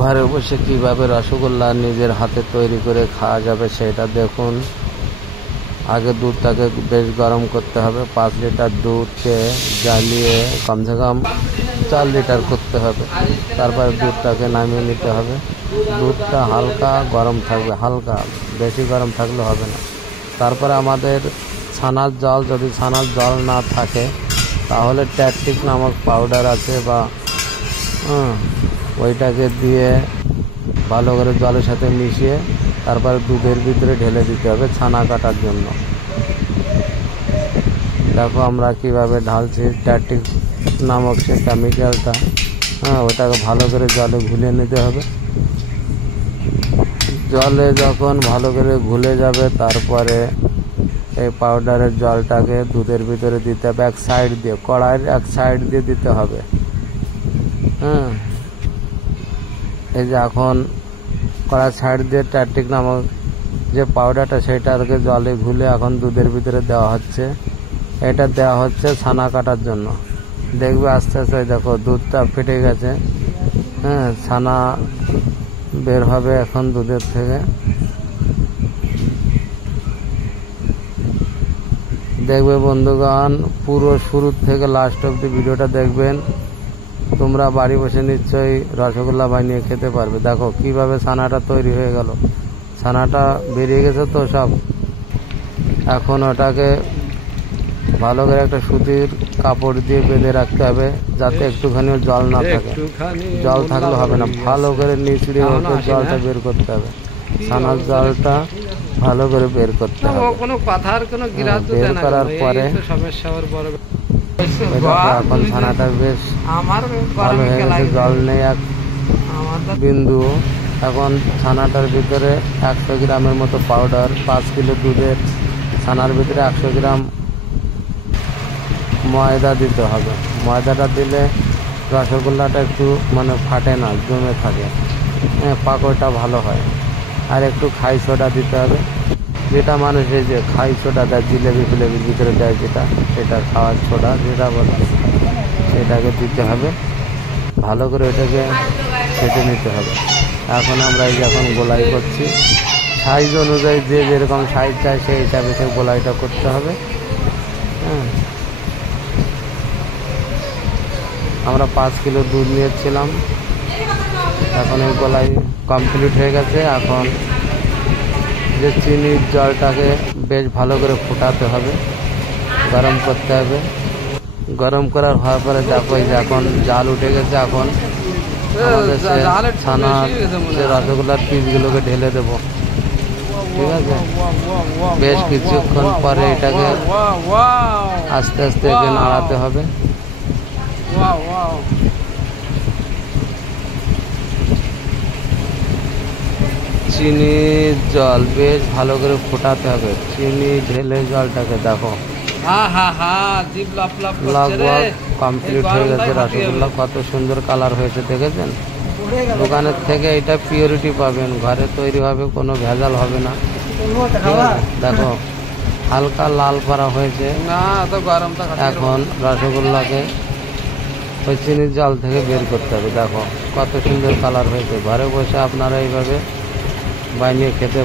ঘরে বসে কিভাবে রসগোল্লা নিজের হাতে তৈরি করে খাওয়া যাবে সেটা দেখুন। আগে দুধটাকে বেশ গরম করতে হবে। 5 লিটার দুধকে জ্বালিয়ে কমসে কম 4 লিটার করতে হবে। তারপরে দুধটাকে নামিয়ে নিতে হবে। দুধটা হালকা গরম থাকবে, হালকা, বেশি গরম থাকলে হবে না। তারপরে আমাদের ছানার জল, যদি ছানার জল না থাকে তাহলে ট্যাকটিক নামক পাউডার আছে বা ওইটাকে দিয়ে ভালো করে জলের সাথে মিশিয়ে তারপরে দুধের ভিতরে ঢেলে দিতে হবে ছানা কাটার জন্য। দেখো আমরা কিভাবে ঢালছি। ট্যাকটিক নামক সে কেমিক্যালটা, ওটাকে ভালো করে জলে ঘুলিয়ে নিতে হবে। জলে যখন ভালো করে ঘুলে যাবে তারপরে এই পাউডারের জলটাকে দুধের ভিতরে দিতে হবে। এক সাইড দিয়ে, কড়াইয়ের এক সাইড দিয়ে দিতে হবে। এই যে এখন কড়াইয়ের সাইড দিয়ে ট্যাকটিক নামক যে পাউডারটা সেটাকে জলে ঘুলে এখন দুধের ভিতরে দেওয়া হচ্ছে। এটা দেওয়া হচ্ছে ছানা কাটার জন্য। দেখবে আস্তে আস্তে দেখো দুধটা ফেটে গেছে। ছানা বের হবে এখন দুধের থেকে। দেখবে বন্ধুগণ, পুরো শুরু থেকে লাস্ট অব্দি ভিডিওটা দেখবেন। তোমরা বাড়ি বসে নিশ্চয়ই রসগোল্লা বানিয়ে খেতে পারবে। দেখো কিভাবে ছানাটা তৈরি হয়ে গেল। ছানাটা বেরিয়ে গেছে তো সব। এখন ওটাকে ভালো করে একটা সুতির কাপড় দিয়ে বেঁধে রাখতে হবে যাতে একটুখানি জল না থাকে। জল থাকলে হবে না, ভালো করে নিচড়ে ওকে জলটা বের করতে হবে। ছানার জলটা ভালো করে বের করতে হবে। বের করার পরে এখন ছানাটা বেশ ভালো হয়ে গেছে, জল নেই এক বিন্দু। এখন ছানাটার ভিতরে 100 গ্রামের মতো পাউডার, 5 কিলো দুধের ছানার ভিতরে 100 গ্রাম ময়দা দিতে হবে। ময়দাটা দিলে রসগোল্লাটা একটু ফাটে না, জমে থাকে, পাকোড়টা ভালো হয়। আর একটু খাই সোডা দিতে হবে, যেটা মানুষ এই যে খাই সোডা দেয় জিলেবি ফিলেবির ভিতরে দেয়, সেটা খাওয়ার সোডা যেটা বলে সেটাকে দিতে হবে। ভালো করে এটাকে কেটে নিতে হবে। এখন আমরা এই যে এখন গোলাই করছি, সাইজ অনুযায়ী যে যেরকম সাইজ চায় সেই হিসাবে সে গোলাইটা করতে হবে। আমরা 5 কিলো দুধ নিয়েছিলাম। এখন এই গোলাই কমপ্লিট হয়ে গেছে। এখন যে চিনির জলটাকে বেশ ভালো করে ফুটাতে হবে, গরম করতে হবে। গরম করার হওয়ার পরে দেখো যে এখন জাল উঠে গেছে। এখন আমাদের ছানা যে রসগোল্লার পিসগুলোকে ঢেলে দেব। ঠিক আছে, বেশ কিছুক্ষণ পরে এটাকে আস্তে আস্তে একে নাড়াতে হবে। চিনির জল বেশ ভালো করে ফোটাতে হবে। চিনি ঢেলে জলটাকে দেখো লগভগ কমপ্লিট হয়ে গেছে। রসগোল্লা কত সুন্দর কালার হয়েছে দেখেছেন। দোকানের থেকে এটা পিওরিটি পাবেন, ঘরে তৈরি হবে, কোনো ভেজাল হবে না। দেখো হালকা লাল করা হয়েছে। এখন রসগোল্লাকে ওই চিনির জল থেকে বের করতে হবে। দেখো কত সুন্দর কালার হয়েছে। ঘরে বসে আপনারা এইভাবে বানিয়ে খেতে